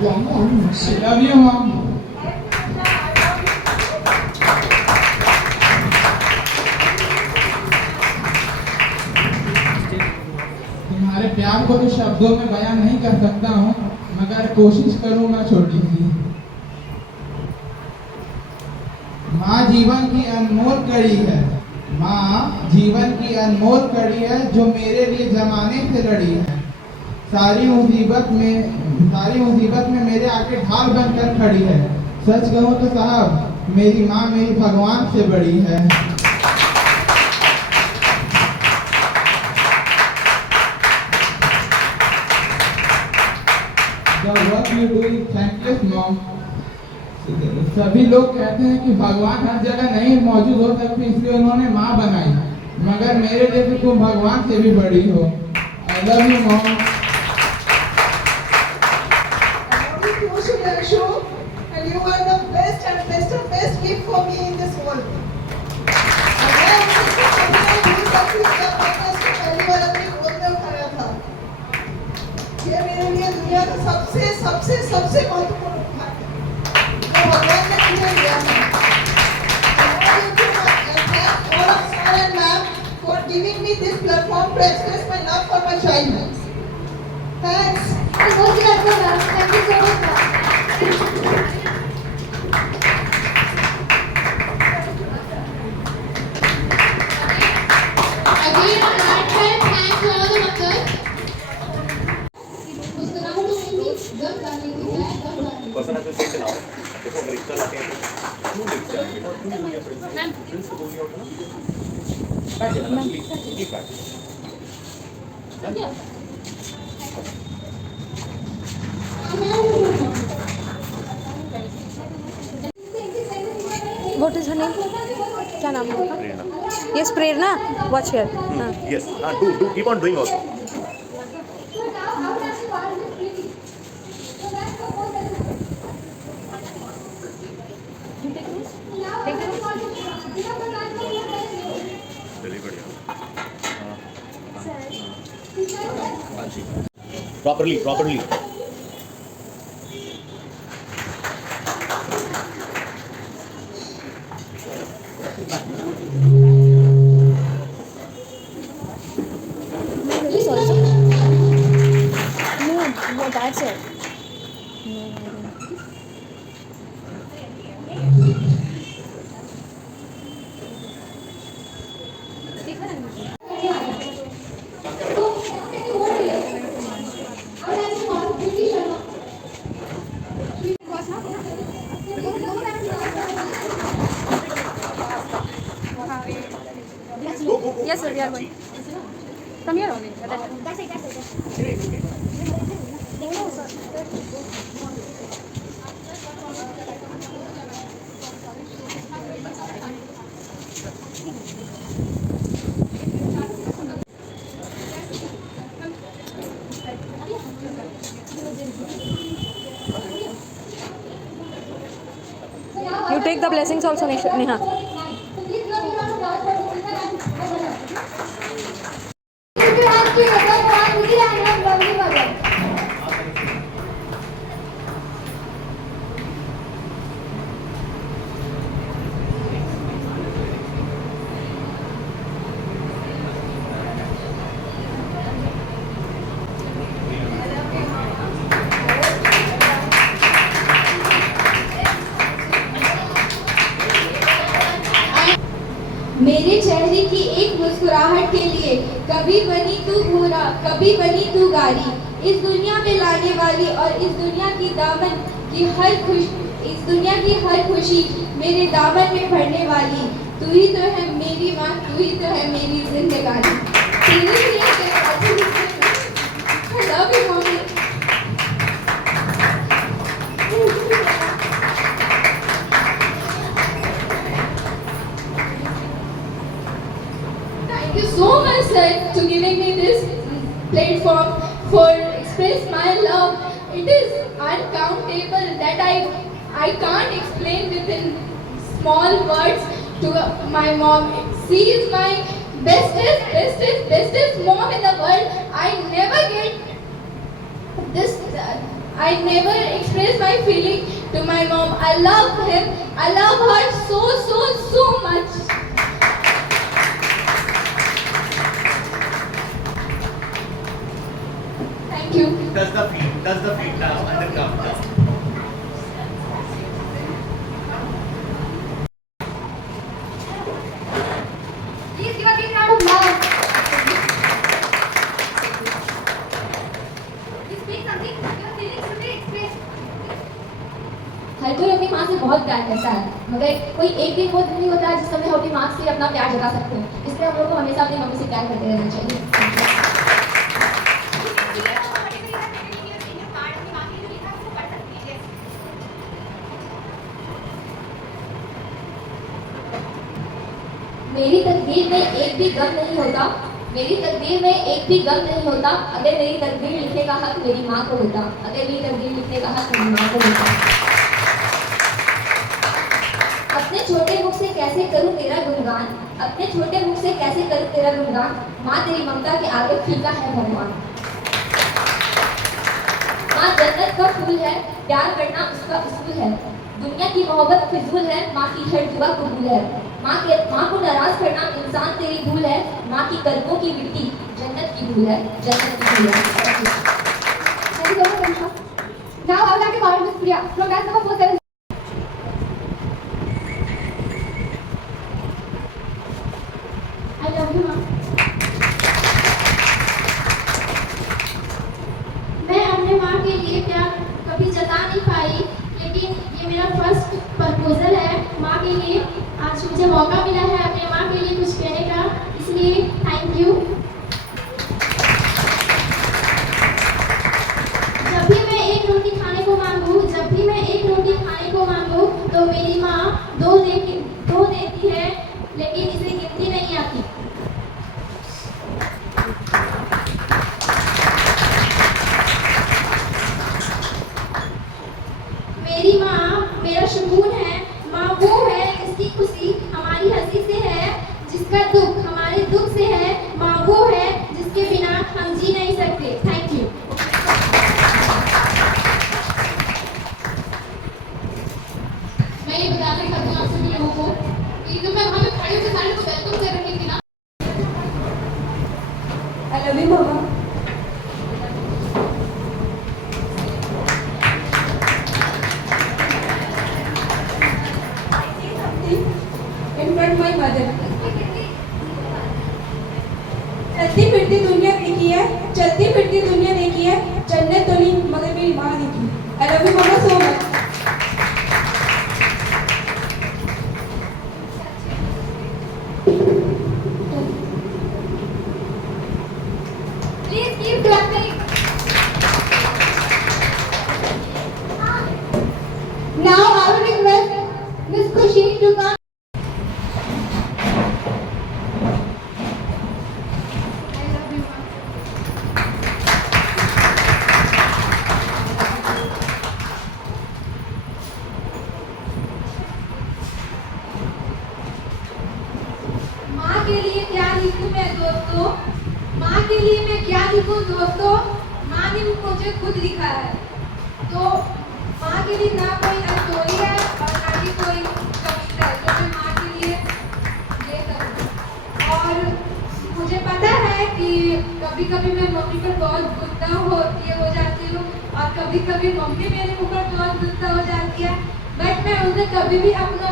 蓝牙模式。 I love you, mom. तुम्हारे प्यार को तो शब्दों में बयां नहीं कर सकता हूँ, मगर कोशिश करूँगा छोटी सी। माँ जीवन की अनमोल कड़ी है, माँ जीवन की अनमोल कड़ी है, जो मेरे लिए जमाने से लड़ी है। सारी मुसीबत में मेरे आगे ढाल बनकर खड़ी है। सच कहूँ तो साहब, मेरी माँ मेरी भगवान से बड़ी है। The work you do is thankless, mom. सभी लोग कहते हैं कि भगवान हर जगह नहीं मौजूद हो सकते, इसलिए उन्होंने माँ बनाई, मगर मेरे लिए तो तुम भगवान से भी बड़ी हो। I love you, mom. And you are the best and best gift for me in this world. पहली बार अपनी गोद में उठाया था। ये मेरे लिए दुनिया का सबसे महत्वपूर्ण उपहार है जो भगवान ने मुझे दिया है। All of sir and ma'am for giving me this platform to express my love for my childhood. Thanks. बहुत ही अच्छा था। Thank you so much, ma'am. Again, a heartfelt thanks to all the workers. Person ऐसे set ना हो, देखो अगर इतना लाते हैं तो क्यों लेके जाएंगे? क्यों बोलिए प्रिंस को बोलिए होता ना? बैठ जाना प्लीज बैठ। What is her name? क्या नाम है? प्रेरणा। Yes, Prerna. Watch here. हाँ. Yes, do keep on doing also. चलिए बढ़िया। Properly. This also. No, that's it. Yes, sir, we are going. From here only. That's it. You take the blessings also, Neha. मेरे चेहरे की एक मुस्कुराहट के लिए कभी बनी तू भूरा, कभी बनी तू गारी, इस दुनिया में लाने वाली और इस दुनिया की हर खुशी मेरे दामन में भरने वाली, तू ही तो है मेरी माँ, तू ही तो है मेरी जिंदगानी। I love you, mommy. Thank you so much, sir, to giving me this platform for express my love. It is uncountable that I can't explain within small words to my mom. She is my bestest mom in the world. I never get this. I never expressed my feeling to my mom. I love him. I love her so, so, so much. Thank you. Touch the feet now and then come down. Please give a big round of love. You speak something. Your feelings should be expressed. हर कोई अपनी माँ से बहुत प्यार करता है, मगर कोई एक दिन वो दिन नहीं होता जिस समय हम अपनी माँ से अपना प्यार जता सकते हो। इसलिए हम लोग को हमेशा अपनी मम्मी से प्यार करते रहना चाहिए। मेरी तकदीर में एक भी गम नहीं होता, मेरी तकदीर में एक भी गम नहीं होता अगर मेरी तकदीर लिखने का हक मेरी माँ को होता, अगर मेरी तकदीर लिखने का हक मेरी माँ को होता। अपने छोटे मुख से कैसे करूँ तेरा गुणगान, अपने छोटे मुख से कैसे करूँ तेरा गुणगान, माँ तेरी ममता के आगे फीका है भगवान। माँ जन्नत का फूल है, प्यार करना उसका उसूल है, दुनिया की मोहब्बत फिजूल है, माँ की हर दुआ कबूल है। माँ को नाराज करना इंसान तेरी भूल है, माँ की कदमों की मिट्टी जन्नत की भूल है, जन्नत की भूल है। Thank you so much, Anisha. Now I would like to call Miss Priya from class number 47. I love you, ma'am. मैं अपने माँ के लिए प्यार कभी जता नहीं पाई, लेकिन ये मेरा फर्स्ट प्रपोजल है माँ के लिए। आज मुझे मौका मिला है अपने माँ के लिए कुछ कहने का, इसलिए थैंक यू। जब भी मैं एक रोटी खाने को मांगू, तो मेरी माँ दो देती है, लेकिन इसे गिनती नहीं आती। मेरी माँ मेरा सुकून है, माँ वो है जिसकी खुशी हमारी हंसी से है, जिसका दुख हमारे दुख से है, माँ वो है जिसके बिना हम जी नहीं सकते। Thank you. मैं ये बताना चाहती हूँ आप सभी लोगों को कि जब मैं वहाँ पे खड़ी होकर सारे को वेलकम कर रही थी ना, I love you, Mama. In front of my mother. चलती फिरती दुनिया देखी है, चलती फिरती दुनिया देखी है, जन्नत तो नहीं मगर मेरी माँ देखी। I love you, Mama, so much. Please keep clapping. Now I will request Miss Khushi to come. I love you, ma'am. माँ के लिए क्या लिखूं मैं दोस्तों, माँ के लिए मैं क्या लिखूं दोस्तों, माँ ने मुझे खुद लिखा है। तो माँ के लिए ना कोई स्टोरी है और ना ही कोई कविता है, तो मैं माँ के लिए ये करूँ। और मुझे पता है कि कभी कभी मैं मम्मी पर बहुत गुस्सा हो जाती हूँ और कभी कभी मम्मी मेरे ऊपर बहुत गुस्सा हो जाती है, बट मैं उनसे कभी भी अपना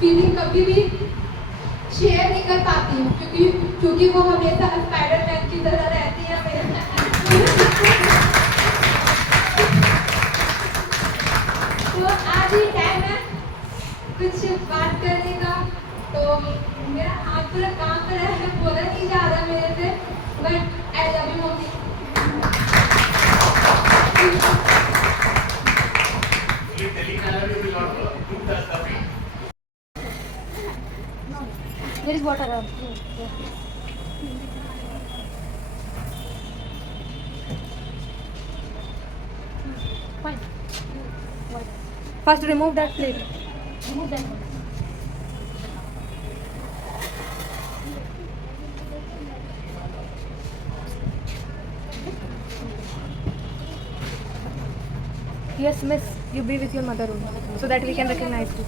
फीलिंग कभी भी शेयर नहीं कर पाती हूँ, क्योंकि वो हमेशा स्पाइडरमैन की तरह रहती है मेरे साथ। तो आज ही टाइम है कुछ बात करने का, तो मेरा हाथ पूरा कांप रहा है, बोला नहीं जा रहा मेरे से, but I love you mummy. ये telling I love you will not work. Who does the feet? there is water. Fine. First remove that plate. Remove that one. Yes, miss, you be with your mother only, so that we can recognize you.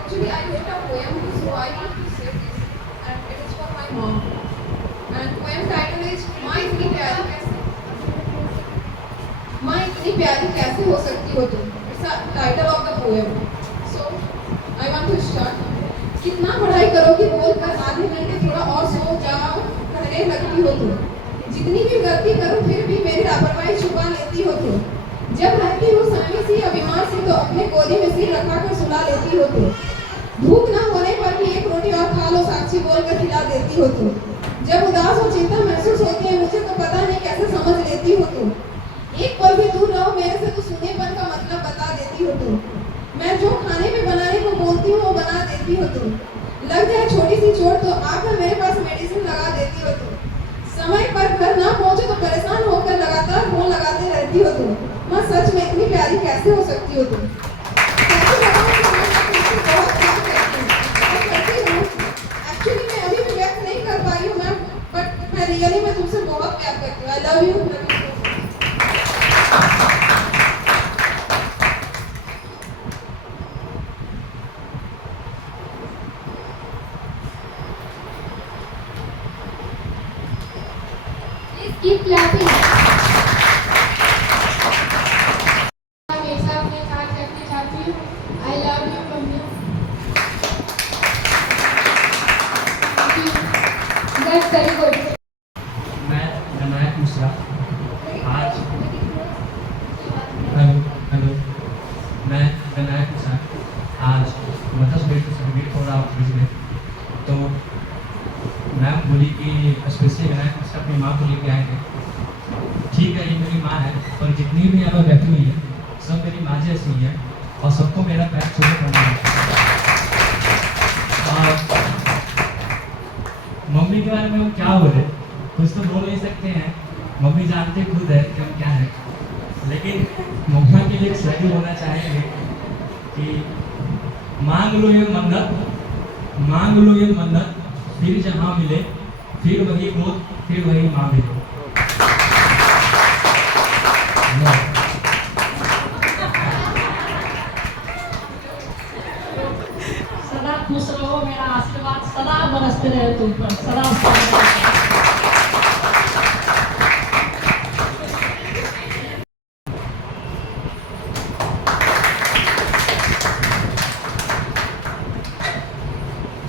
Actually, I wrote a poem, so I want to say this, and it is for my mom. And poem title is माँ इतनी प्यारी कैसे हो सकती हो तुम. It's the title of the poem. So I want to start. कितना पढ़ाई करोगी बोलकर आधे घंटे थोड़ा और सो जाओ कहने लगती हो तुम. जितनी भी गलती करूं फिर भी मेरी लापरवाही छुपा लेती हो तुम. जब रहती हूँ समी सी या बीमार सी तो अपने गोदी में सिर रखा कर सुला लेती हो तुम. भूख न होने पर भी एक रोटी और खा लो साक्षी बोलकर खिला देती हो तुम. जब उदास और चिंता महसूस होती है मुझे तो पता नहीं कैसे समझ लेती हो तुम. एक पल भी दूर रहो मेरे से तो सुनेपन का मतलब बता देती हो तुम. मैं जो खाने में बनाने को बोलती हूँ वो बना देती हो तुम. लग जाए छोटी सी चोट तो आकर मेरे पास मेडिसिन लगा देती हो तुम. समय पर घर ना पहुँचे तो परेशान होकर लगातार फोन लगाते रहती हो तुम. माँ सच में इतनी प्यारी कैसे हो सकती हो तुम. एक्चुअली मैं अभी भी व्यक्त नहीं कर पाई हूँ मैम, बट मैं रियली में तुमसे बहुत प्यार करती हूँ. I love you. Please keep clapping. हमेशा अपने साथ रखना चाहती हूँ. I love you mummy. That's very good. मैं विनायक मिश्रा आज मैं विनायक मिश्रा आज मदर्स डे को सेलिब्रेट हो रहा हूँ फ्रिज में. तो मैम बोली कि स्पेशली विनायक मिश्रा अपनी माँ को लेके आए थे. ठीक है, ये मेरी माँ है, पर जितनी भी यहाँ पर बैठी हुई है सब मेरी माँ जैसी ही है और सबको मेरा पैर छूने पड़ना है. और मम्मी के बारे में हम क्या बोले, कुछ तो बोल नहीं सकते हैं. मम्मी जानते खुद है कि हम क्या है, लेकिन मम्मा के लिए एक शैली होना चाहेंगे कि मांग लो ये मन्नत फिर जहाँ मिले फिर वही गोद फिर वही माँ मिले. सदा खुश रहो, मेरा आशीर्वाद सदा बरसते रहे तुम पर, सदा.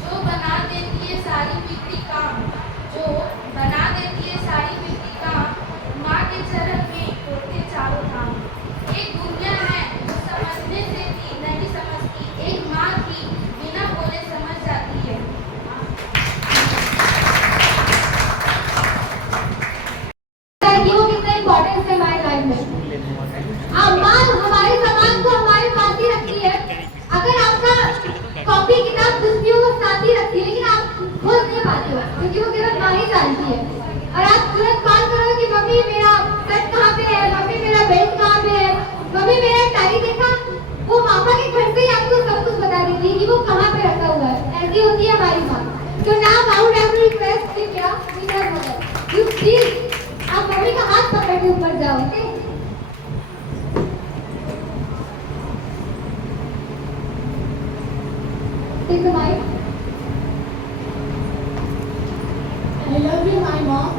जो बना देती है सारी बिगड़ी काम, जो बना देती है सारी बिगड़ी काम, माँ के चरण में होते चारों धाम. एक दुनिया है जो समझने से भी नहीं समझती, एक माँ की बिना बोले समझ जाती है. कि वो कितना इम्पोर्टेंस है हमारी लाइफ में. माँ हमारे सामान को हमारे पास ही रखती है. अगर आपका कॉपी किताब कुछ भी हो वो साथ ही रखती है, लेकिन आप खोल नहीं पाते हो क्योंकि वो केवल माँ ही जानती है. और आप तुरंत कॉल करोगे कि मम्मी मेरा शर्ट कहाँ पे है, मम्मी मेरा बेल्ट कहाँ पे है, मम्मी मेरा टाई देखा. वो मामा के घर से ही आपको सब कुछ बता देती है कि वो कहाँ पे रखा हुआ है. ऐसी होती है हमारी माँ. तो now I would have to request Divya with her mother, you please आप मम्मी का हाथ पकड़ के ऊपर जाओ. Okay, take the mike. I love you, my mom.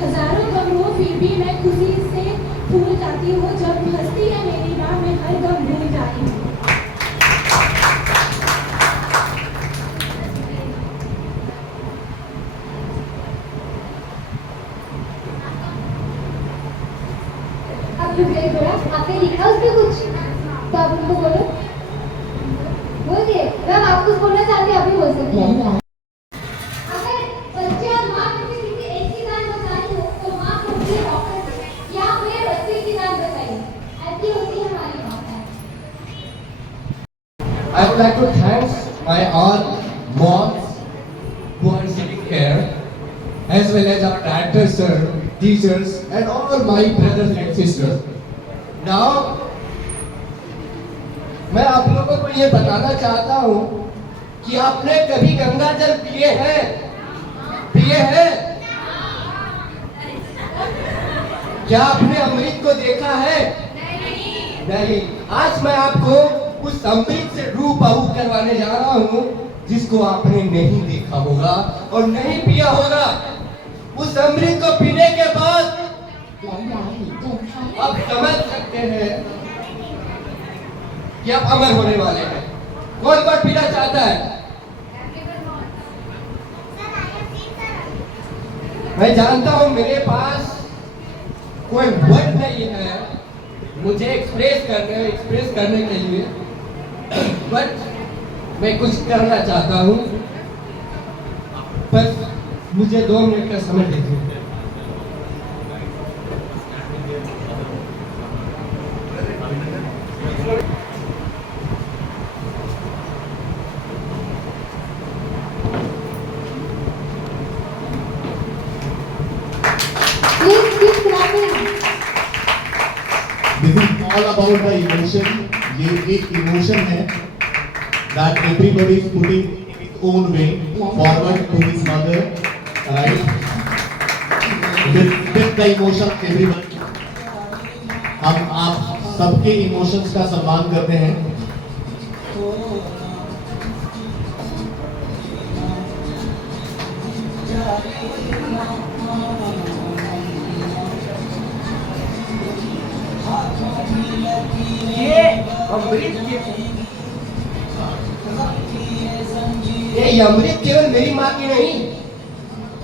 हजारों गम हो फिर भी मैं खुशी से फूल जाती हूँ. जब हंसती है मेरी माँ मैं हर गम भूल जाती हूँ. आप रुक गए थोड़ा. आपने लिखा उसमें कुछ तो आप उनको बोलो. बोलिए मैम, आप कुछ बोलना चाहते हैं अभी बोल सकते हैं. अगर बच्चे और माँ में से किसी एक की जान बचानी हो तो माँ को अपने डॉक्टर से या अपने बच्चे की जान बचाइए. ऐसी होती है हमारी माँ. I would like to thanks all moms who are sitting here, as well as our directors, sir, teachers, and all my brothers and sisters. Now, मैं आप लोगों को ये बताना चाहता हूँ कि आपने कभी गंगा जल पिए हैं? पिए हैं? क्या आपने अमृत को देखा है? नहीं। आज मैं आपको उस अमृत से रूबरू करवाने जा रहा हूँ जिसको आपने नहीं देखा होगा और नहीं पिया होगा। उस अमृत को पीने के बाद आप समझ सकते हैं कि आप अमर होने वाले हैं। कौन कौन पीना चाहता है? मैं जानता हूं मेरे पास कोई वर्ड नहीं है मुझे एक्सप्रेस करने के लिए, बट मैं कुछ करना चाहता हूं। बस मुझे 2 मिनट का समय दीजिए। This is all about the emotion. ये एक इमोशन है that everybody is putting in his own way forward to his mother, right? With the emotion of everybody. हम आप सबके इमोशंस का सम्मान करते हैं। ये अमृत केवल मेरी माँ की नहीं,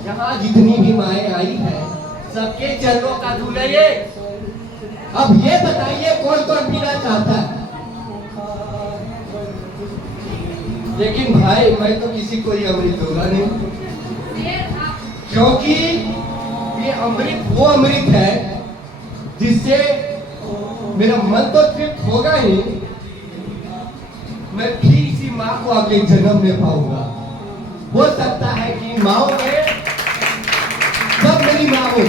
यहाँ जितनी भी माएँ आई है सबके चरणों का दूध है ये। अब ये बताइए कौन कौन पीना चाहता है? लेकिन भाई मैं तो किसी को ये अमृत दूंगा नहीं, क्योंकि ये अमृत वो अमृत है जिससे मेरा मन तो तृप्त होगा ही, मैं फिर इसी माँ को अगले जन्म में पाऊंगा। हो सकता है कि माँ में सब मेरी माँ हो।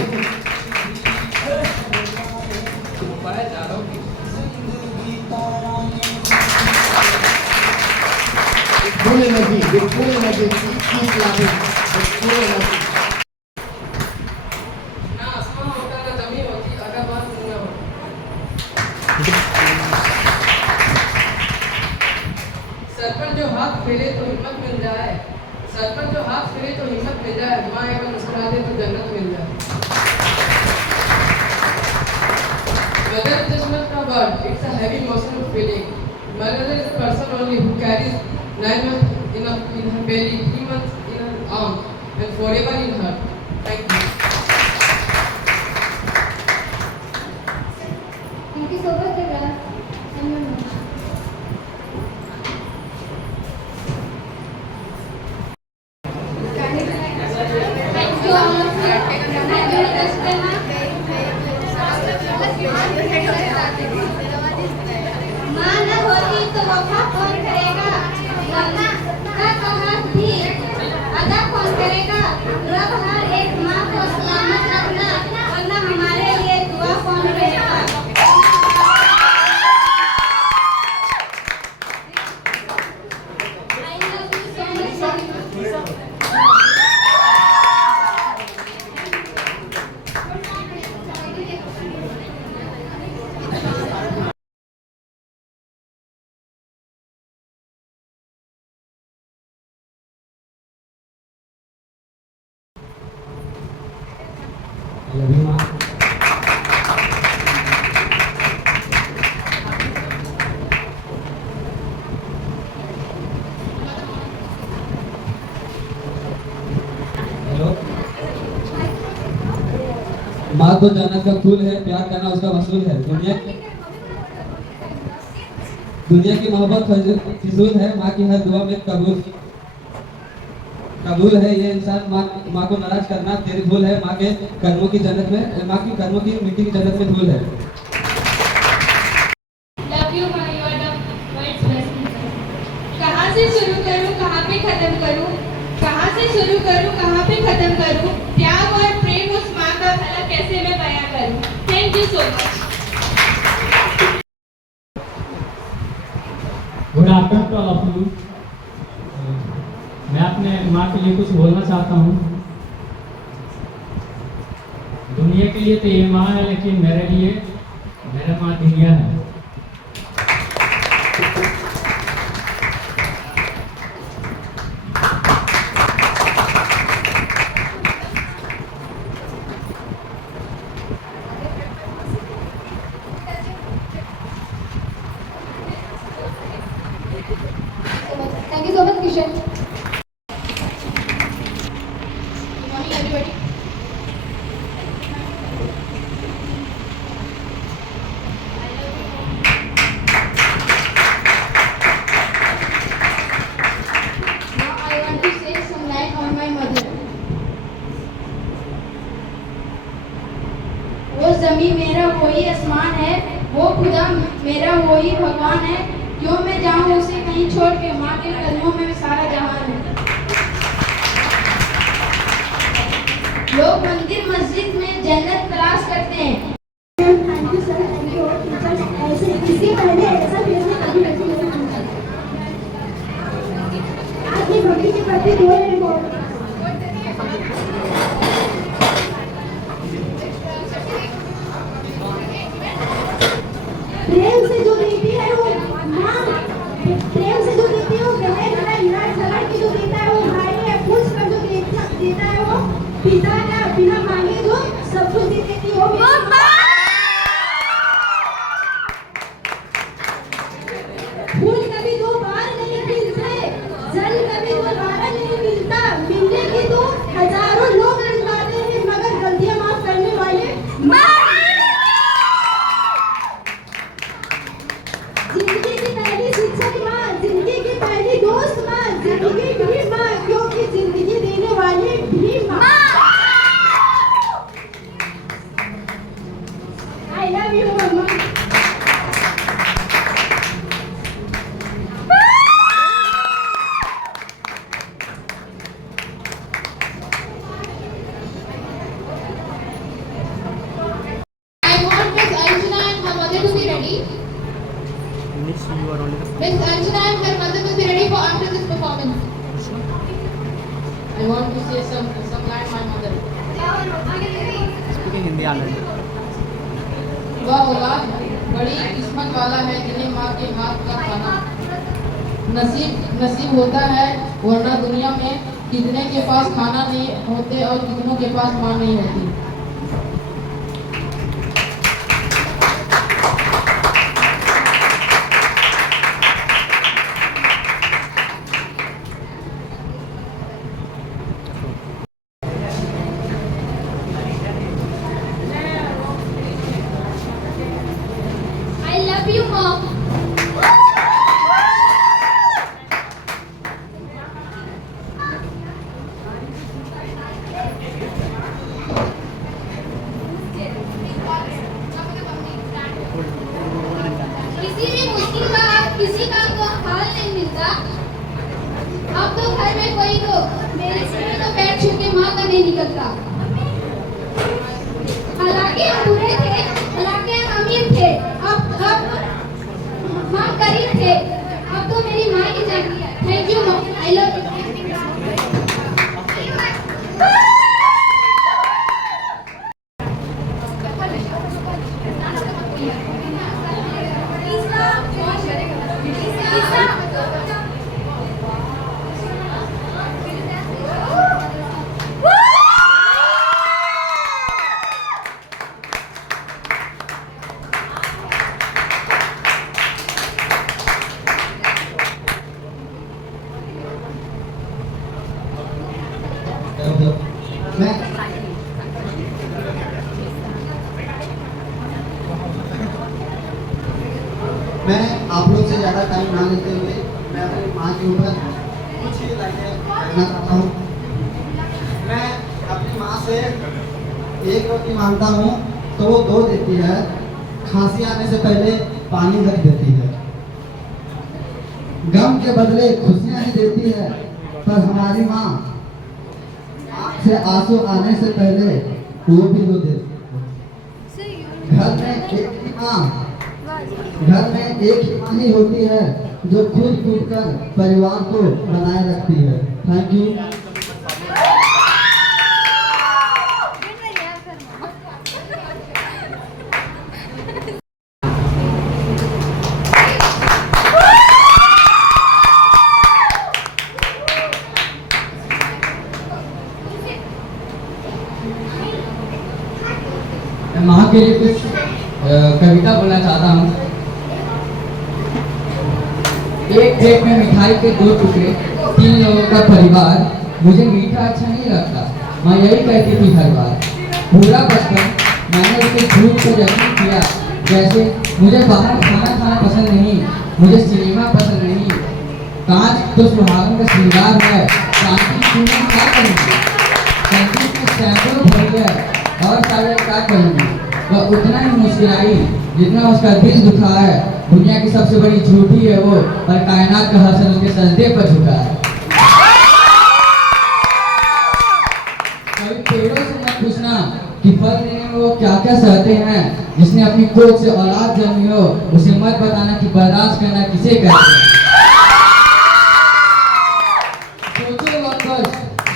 Full energy, with full energy, keep clapping, with full energy. Sir पर जो हाथ फेरे तो हिम्मत मिल जाए, सर पर जो हाथ फेरे तो हिम्मत मिल जाए, माँ एक बार मुस्कुरा दे तो जन्नत मिल जाए। Mother is just not a word, it's a heavy emotional feeling. Mother is a person only who carries 9 months in her belly, 3 months in her arm, and forever in her. Thank you. Thank you so much, Devraj. And your mom. Thank you all. माँ न होती तो वफा कौन करेगा? वरना कहाँ थी अदा कौन करेगा? रब हर एक माँ को सलामत रखना, वरना हमारे लिए दुआ कौन करेगा? I love you so much. माँ तो जन्नत का फूल है, प्यार करना उसका वसूल है। दुनिया की मोहब्बत फिजूल है, माँ की हर दुआ में कबूल है। ये इंसान माँ को नाराज करना तेरी भूल है। माँ के कर्मों की जन्नत में, माँ की कर्मों की मिट्टी की जन्नत में धूल है। Love you, my God, world's best. कहाँ से शुरू करूँ, कहाँ खत्म करूं? कहां से शुरू करूं, कहां पे खत्म करूं? त्याग और प्रेम उस मां का भला कैसे मैं बयां करूं? Thank you so much. Good afternoon to all of you. मैं अपने माँ के लिए कुछ बोलना चाहता हूँ। दुनिया के लिए तो ये माँ है, लेकिन मेरे लिए मेरा माँ दुनिया है। Thank you so much, Kishan. Good morning, everybody. Now I want to say some line on my mother. वो ज़मीन मेरा वही आसमान है, वो खुदा मेरा वही भगवान है। क्यों मैं जाऊं उसे कहीं छोड़ के, माँ के कदमों में सारा जहान है। लोग मंदिर मस्जिद में जन्नत तलाश करते हैं। Thank you sir, thank you teachers. ऐसे इसके पहले ऐसा फेस में कभी नहीं हुआ। आज की मम्मी के प्रति दो रिपोर्ट। प्रेम से जो देती है वो माँ, प्रेम से जो देती है वो बहन है, लड़ झगड़ के जो देता है वो भाई है, पूछ कर जो देता है वो पिता है, बिना मांगे जो सब कुछ दे देती है वो माँ। फूल कभी दो बार नहीं खिलते, जल कभी दोबारा नहीं मिलता, मिलने की तो हजारों लोग मिलते हैं, मगर गलतियां माफ करने वाले माँ। जिंदगी की पहली शिक्षक माँ, जिंदगी की पहली दोस्त माँ, जिंदगी भी माँ, क्योंकि जिंदगी देने वाली भी माँ। I love you mamma. I want Miss Archana and her mother to be ready. Miss Archana and her mother will be ready for after this performance. I want to say some line my mother. Speaking Hindi already. वह औलाद बड़ी किस्मत वाला है जिन्हें माँ के हाथ का खाना नसीब होता है, वरना दुनिया में कितने के पास खाना नहीं होते और कितनों के पास माँ नहीं होती। I love you, mom. किसी भी मुश्किल का किसी का तो हाल नहीं मिलता। अब तो घर में कोई तो मेरे सिर में तो पैर छू के माँ का नहीं निकलता। हालांकि हम बुरे थे, हालांकि हम अमीर थे, अब माँ गरीब थे, अब तो मेरी माँ की जाती है। Thank you mom, I love you. मैं आप लोग से ज़्यादा टाइम ना लेते हुए मैं अपनी माँ के ऊपर कुछ ही लाइनें कहना चाहता हूँ। मैं अपनी माँ से एक रोटी मांगता हूँ तो वो 2 देती है, खांसी आने से पहले पानी रख देती है, गम के बदले खुशियाँ ही देती है, पर हमारी माँ आँख से आंसू आने से पहले वो भी रो देती है। घर में एक ही माँ ही होती है जो खुद कूद कर परिवार को बनाए रखती है। Thank you. मैं माँ के लिए कुछ कविता बोलना चाहता हूँ। एक प्लेट में मिठाई के 2 टुकड़े, 3 लोगों का परिवार, मुझे मीठा अच्छा नहीं लगता, माँ यही कहती थी हर बार। पूरा बचपन मैंने उसके झूठ को यकीन किया, जैसे मुझे बाहर खाना खाना पसंद नहीं, मुझे सिनेमा पसंद नहीं, कांच तो सुहागन का श्रृंगार है, शांति सुनने क्या करूँगी, संगीत में सैकड़ों भर गया और शायद क्या करूँगी। वह उतना ही मुस्कुराई जितना उसका दिल दुखा है। दुनिया की सबसे बड़ी झूठी है वो, पर कायनात का हसन उसके सजदे पर झुका है। कभी पेड़ों से मत पूछना कि फल देने में वो क्या क्या सहते हैं। जिसने अपनी कोख से औलाद जन्मी हो उसे मत बताना कि बर्दाश्त करना किसे कहते हैं।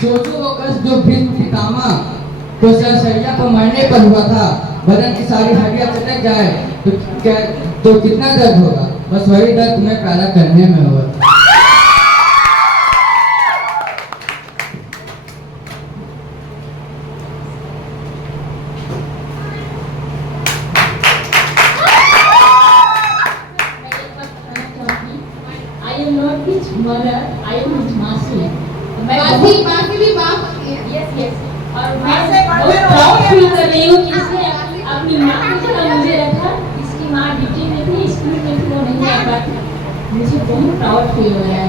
सोचो वो कष्ट जो भीष्म पितामह को सरसैया पर मरने पर हुआ था। बदन की सारी हड्डियां चटक जाए तो कितना दर्द होगा। बस वही दर्द तुम्हें पैदा करने में होगा। I am not his mother, I am his Masi. माँ की भी बात होती है। Yes. और मैं बहुत प्राउड फील कर रही हूँ कि इसने अपनी माँ की तरह मुझे रखा। इसकी माँ ड्यूटी में थी, स्कूल में थी, वो नहीं आ पाती। मुझे बहुत प्राउड फील हो रहा है।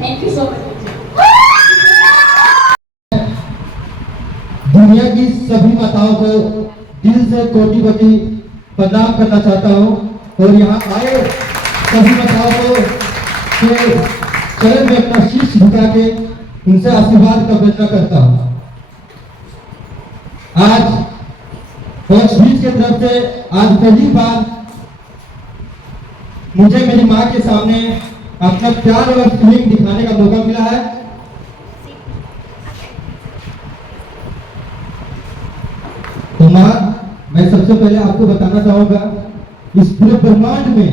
Thank you so much. दुनिया की सभी माताओं को दिल से कोटि-कोटि प्रणाम करना चाहता हूँ और यहाँ आए सभी माताओं को के चरण में अपना शीश झुका के उनसे आशीर्वाद का वंदना करता हूँ। आज कोच बीच की तरफ से आज पहली बार मुझे मेरी माँ के सामने अपना प्यार और फीलिंग दिखाने का मौका मिला है। तो माँ, मैं सबसे पहले आपको बताना चाहूंगा, इस पूरे ब्रह्मांड में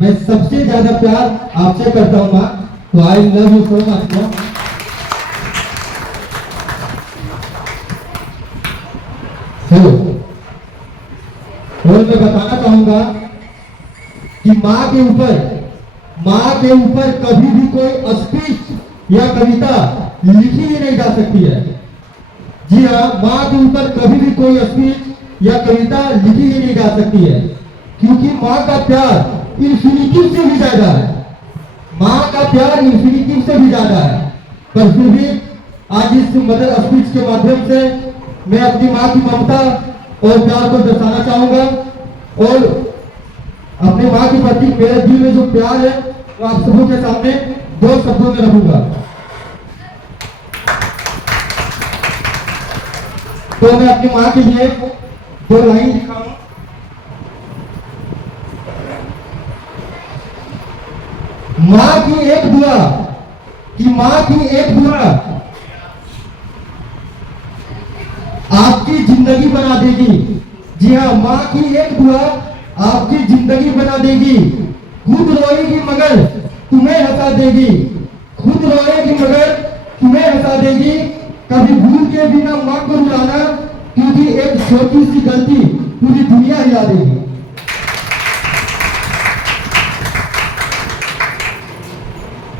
मैं सबसे ज्यादा प्यार आपसे करता हूँ माँ। तो I love you so much माँ। और मैं बताना चाहूंगा कि माँ के ऊपर कभी भी कोई स्पीच या कविता लिखी ही नहीं जा सकती है। जी हाँ, माँ के ऊपर कभी भी कोई स्पीच या कविता लिखी ही नहीं जा सकती है, क्योंकि माँ का प्यार इन्फिनिटी से भी ज्यादा है। माँ का प्यार इन्फिनिटी से भी ज्यादा है। पर फिर भी आज इस मदर स्पीच के माध्यम से मैं अपनी माँ की ममता और प्यार को दर्शाना चाहूंगा और अपने माँ के प्रति मेरे दिल में जो प्यार है वो आप सबों के सामने 2 शब्दों में रखूंगा। तो मैं अपनी माँ के लिए 2 लाइन लिखा हूं। माँ की एक दुआ आपकी जिंदगी बना देगी। जी हाँ, माँ की एक दुआ आपकी जिंदगी बना देगी। खुद रोएगी मगर तुम्हें हंसा देगी। खुद रोएगी मगर तुम्हें हंसा देगी। कभी भूल के भी ना माँ को रुलाना, क्योंकि एक छोटी सी गलती पूरी दुनिया हिला देगी।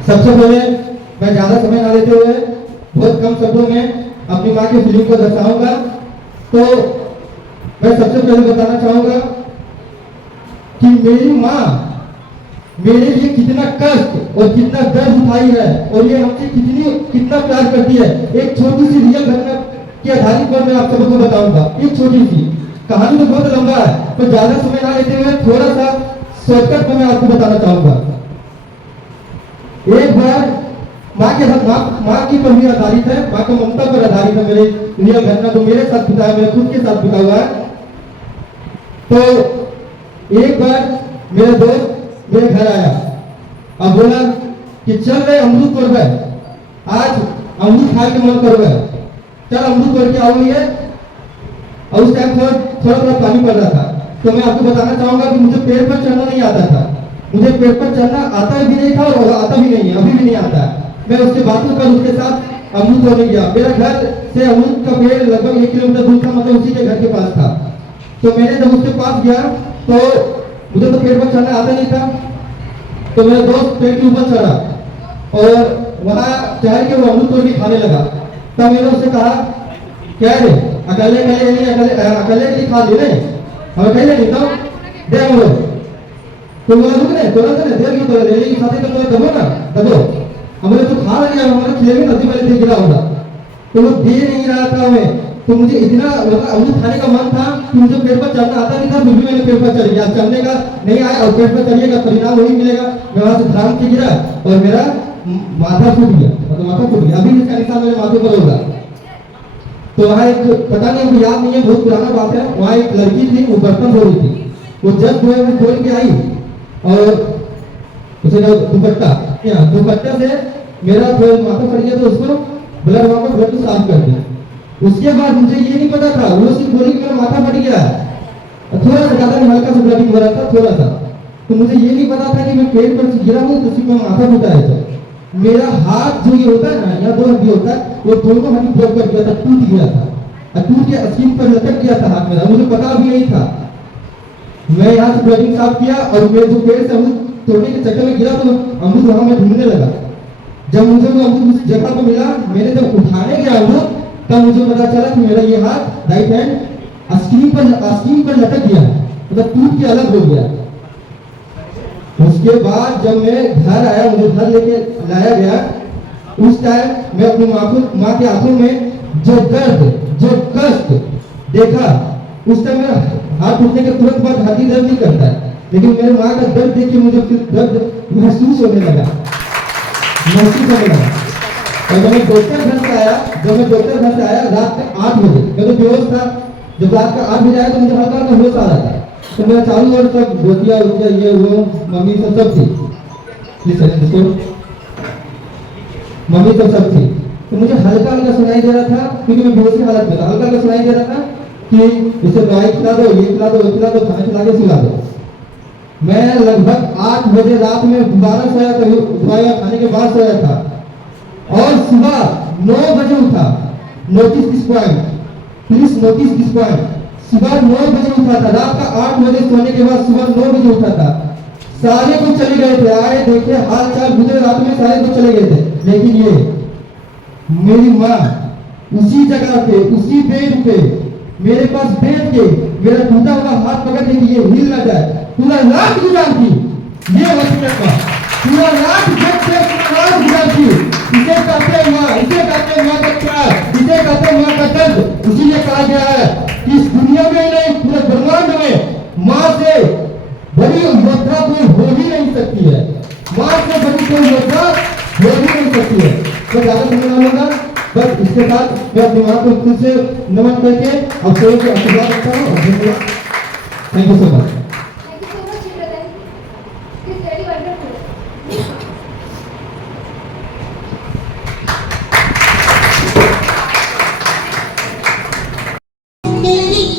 सबसे पहले मैं ज्यादा समय ना लेते हुए बहुत कम शब्दों में अपनी माँ की फीलिंग को दर्शाऊंगा। तो मैं सबसे पहले बताना चाहूंगा कि मेरी माँ मेरे लिए कितना कष्ट और कितना दर्द उठाई है और ये हमसे कितना प्यार करती है। एक छोटी सी रियल घटना के आधारित पर मैं आप सबको बताऊंगा। एक छोटी सी कहानी तो बहुत लंबा है, तो ज्यादा समय ना लेते हुए थोड़ा सा शॉर्टकट में मैं आपको बताना चाहूंगा। एक बार माँ की पर भी आधारित है, माँ का ममता पर आधारित है मेरे रियल घटना, जो मेरे साथ बिता है, मेरे खुद के साथ बिता हुआ है। तो एक बार मेरा दोस्त मेरे घर आया, अब बोला कि चल रहे अमरूद तोड़ गए, आज अमरूद खाए के मन कर गए, चल अमरूद तोड़ के आओ ये। और उस टाइम थोड़ा पानी पड़ रहा था। तो मैं आपको बताना चाहूंगा कि मुझे पेड़ पर चढ़ना नहीं आता था, मुझे पेड़ पर चढ़ना आता भी नहीं था और आता भी नहीं है, अभी भी नहीं आता है। मैं उसके बातों पर उसके साथ अमरूद तोड़ने गया। मेरा घर से अमरूद का पेड़ लगभग 1 किलोमीटर दूर था, मतलब उसी के घर के पास था। तो मैंने जब उसके पास गया तो मुझे तो पेड़ पर चढ़ना आता नहीं था, तो मेरा दोस्त पेड़ के ऊपर चढ़ा और वहां चढ़ के वो अमरूद तोड़ के खाने लगा। तब मैंने उससे कहा, क्या रे अकेले नहीं खा ले, हम अकेले नहीं तो दे बोलो। तो बोला रुक नहीं तोड़ा था ना, देर क्यों तोड़ा, लेकिन साथी तो तोड़ा दबो ना, दबो हमारे तो खा रही है, हमारे खिलेगी नदी वाले दे गिरा होगा। तो वो दे नहीं रहा था हमें, तो मुझे इतना अमरूद खाने का मन था कि मुझे पेड़ पर चढ़ना आता नहीं था, फिर भी मैंने पेड़ पर चढ़ गया। चढ़ने का नहीं आया और पेड़ पर चढ़िएगा परिणाम वही मिलेगा, मैं वहां से ध्यान से गिरा और मेरा माथा फूट गया, मतलब माथा फूट गया, अभी इसका निशान मेरे माथे पर होगा। तो वहाँ एक पता नहीं मुझे याद नहीं है, बहुत पुराना बात है, वहाँ एक लड़की थी, वो बर्तन धो रही थी। वो जब जो है वो खोल के आई और उसे दुपट्टा से मेरा थोड़ा माथा फट गया, तो उसको ब्लड वहाँ पर ब्लड साफ कर दिया। उसके बाद मुझे ये नहीं पता था, वो सिर्फ बोली कि मेरा माथा फट गया है, थोड़ा सा ज्यादा नहीं, हल्का सा ब्लडिंग हो रहा था थोड़ा सा। तो मुझे ये नहीं पता था कि मैं पेड़ पर गिरा हूँ, तो सिर्फ मेरा माथा फटा है। तो मेरा हाथ जो ये होता है ना, यहाँ 2 हड्डी होता है, वो दोनों हड्डी ब्लॉक कर गया था, टूट गया था, टूट के स्किन पर लटक गया था हाथ मेरा, मुझे पता भी नहीं था। मैं यहाँ से ब्लडिंग साफ किया और मैं जो पेड़ से अमरूद तोड़ने के चक्कर में गिरा तो अमरूद वहां में ढूंढने लगा। जब मुझे वो अमरूद उस जगह पर मिला, मैंने जब उठाने गया अमरूद, तब मुझे पता चला कि मेरा ये हाथ राइट हैंड स्किन पर लटक गया, मतलब टूट के अलग हो गया। उसके बाद जब मैं घर आया, मुझे घर लेके लाया गया, उस टाइम मैं अपनी माँ के आंखों में जो दर्द जो कष्ट देखा, उस टाइम मेरा हाथ टूटने के तुरंत बाद हड्डी दर्द नहीं करता है, लेकिन मेरे माँ का दर्द देख के मुझे फिर दर्द महसूस होने लगा। और जब मैं डॉक्टर घर से आया रात के 8 बजे, मैं तो बेहोश था। जब रात का 8 बजे आया तो मुझे हल्का हल्का होश आ रहा था, तो मेरा चालू और सब गोतिया ये वो मम्मी सब थी, मम्मी सब थी। तो मुझे हल्का हल्का सुनाई दे रहा था, क्योंकि मैं बेहोश की हालत में था, हल्का हल्का सुनाई दे रहा था कि इसे दवाई खिला दो, ये खिला दो, वो खिला दो, खाना खिला के सुला दो। मैं लगभग 8 बजे रात में दोबारा सोया था, दवाई खाने के बाद सोया था, और सुबह 9 बजे उठा। Notice this point, please notice this point. सुबह 9 बजे उठा था, रात का 8 बजे सोने के बाद सुबह 9 बजे उठा था। सारे को चले गए थे, आए देखे हाल चाल गुजरे, रात में सारे को चले गए थे, लेकिन ये मेरी माँ उसी जगह पे, उसी बेड पे मेरे पास बैठ के मेरा टूटा हुआ हाथ पकड़ के ये हिल ना जाए, पूरा रात गुजारती। ये वसीयत का पूरा रात गुजारती। इसे कहते माँ का प्यार, इसे कहते माँ का दर्द। इसीलिए कहा गया है कि इस दुनिया में नहीं, पूरे ब्रह्मांड में माँ से बड़ी योद्धा कोई हो ही नहीं सकती है, माँ से बड़ी कोई योद्धा हो ही नहीं सकती है। तो ज्यादा समझना होगा, बस इसके साथ मैं अपनी माँ को खुद से नमन करके अब सभी को आशीर्वाद देता हूँ। धन्यवाद, थैंक यू सो मच। तेरी